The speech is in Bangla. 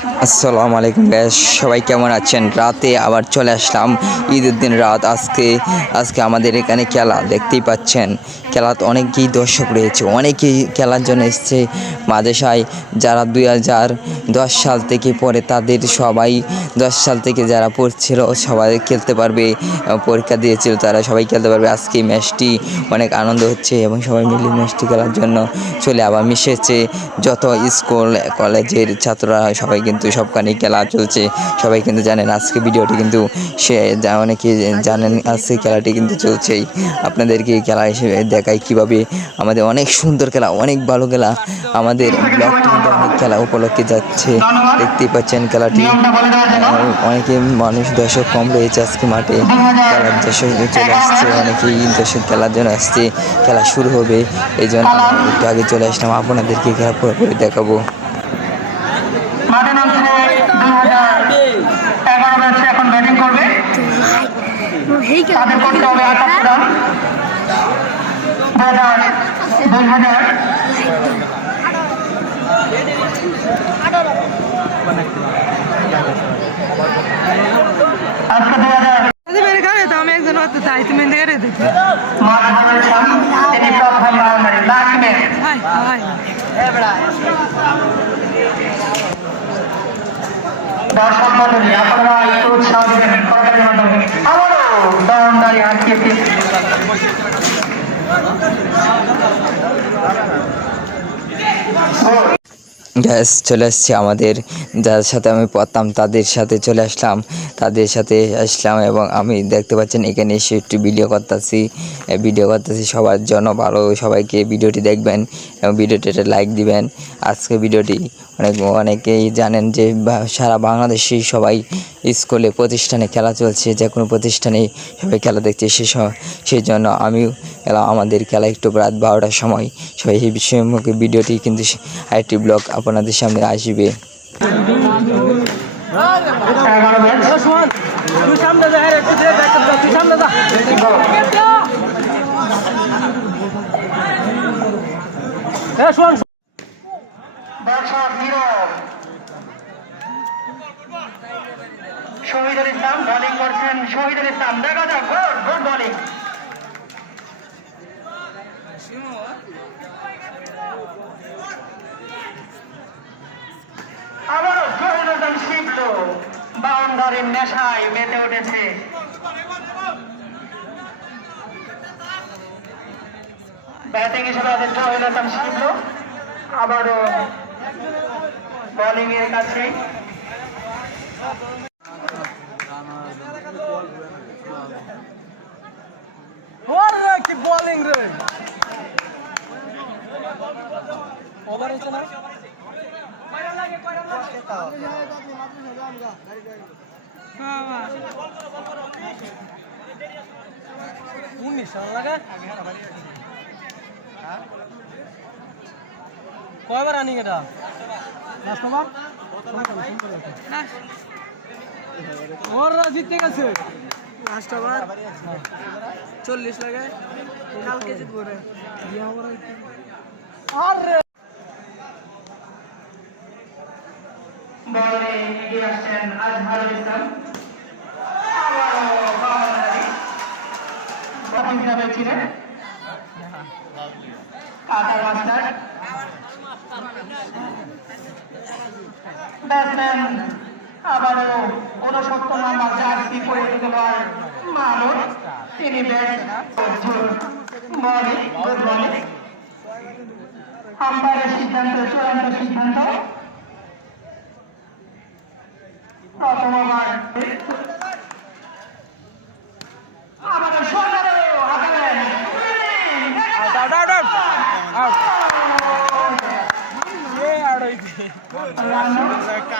আসসালামু আলাইকুম গ্যাস সবাই কেমন আছেন? রাতে আবার চলে আসলাম। ঈদের দিন রাত, আজকে আজকে আমাদের এখানে খেলা, দেখতেই পাচ্ছেন। খেলাতে অনেকেই দর্শক রয়েছে, অনেকেই খেলার জন্য এসছে মাদেশায় যারা দুই হাজার দশ সাল থেকে পড়ে, তাদের সবাই দশ সাল থেকে যারা পড়ছিল, সবাই খেলতে পারবে পরীক্ষা দিয়েছিল, তারা সবাই খেলতে পারবে। আজকে ম্যাচটি অনেক আনন্দ হচ্ছে এবং সবাই মিলে ম্যাচটি খেলার জন্য চলে আবার মিশেছে। যত স্কুল, কলেজের ছাত্ররা সবাই কিন্তু সবখানেই খেলা চলছে। সবাই কিন্তু জানেন আজকে ভিডিওটি কিন্তু সে যা অনেকে জানেন আজকে খেলাটি কিন্তু চলছেই। আপনাদেরকে খেলা হিসেবে দেখাই কীভাবে আমাদের অনেক সুন্দর খেলা, অনেক ভালো খেলা আমাদের কিন্তু অনেক খেলা উপলক্ষে যাচ্ছে। দেখতেই পাচ্ছেন খেলাটি। অনেকে মানুষ, দর্শক কম রয়েছে আজকে মাঠে। খেলার দর্শক চলে আসছে, অনেকেই দর্শক খেলার জন্য আসছে। খেলা শুরু হবে, এই জন্য একটু আগে চলে আসলাম। আপনাদেরকে খেলা পুরোপুরি দেখাবো। মাঠে নামছে দুই হাজার এগারো ম্যাচে এখন ব্যাটিং করবে। তাদের করতে হবে আটাত্তর রান দুই হাজার আজকে দুই হাজার আমি একজন অত চাই, তুমি দেখে দেখি দর্শক মন্ডলী আপনারা একটু উৎসাহ দেবেন সরকারের মাধ্যমে। আবারও বাউন্ডারি আটকে গ্যাস চলে আসছে আমাদের। যার সাথে আমি পড়তাম, তাদের সাথে চলে আসলাম। তাদের সাথে আসলাম এবং আমি দেখতে পাচ্ছেন, এখানে এসে একটু ভিডিও করতেছি। ভিডিও করতেছি সবার জন্য ভালো। সবাইকে ভিডিওটি দেখবেন এবং ভিডিওটি একটা লাইক দিবেন। আজকে ভিডিওটি অনেক, অনেকেই জানেন যে সারা বাংলাদেশে সবাই স্কুলে প্রতিষ্ঠানে খেলা চলছে। যে কোনো প্রতিষ্ঠানে সবাই খেলা দেখছে সে সেই জন্য আমিও এলাম আমাদের খেলা একটু রাত বারোটার সময়। সবাই এই বিষয়ে মুখে ভিডিওটি কিন্তু আইটি ব্লগ আপনাদের সামনে আসবে। এগারো ম্যাচ তুই সামনে যা রে তুই তুই সামনে যা এ শোন দর্শক নীরব শহীদুল ইসলাম বোলিং করছেন শহীদুল ইসলাম দেখা যাক গুড গুড বোলিং আবারও শহীদুল ইসলাম শিবল বাউন্ডারির নেশায় মেতে উঠেছে। ব্যাটিং হিসেবে আছে শহীদুল ইসলাম শিবল আবারও বোলিং এর কাছে। কি বোলিং কয়বার রানিং এটা? ওর জিতে গেছে। লাস্ট ওভার চল্লিশ লাগে। কালকে জিতবো রে। আরে! বলে এগিয়ে আসছেন আজহারুল ইসলাম আবারও বাউন্ডারি। প্রথম হিসাবে ছিলেন আবারও ঊনসত্তর নম্বর জার্সি পরে খেলোয়াড় মামুন তিনি ব্যাট বলে গুড সিদ্ধান্ত, চূড়ান্ত সিদ্ধান্ত। প্রথম ওভার। আউট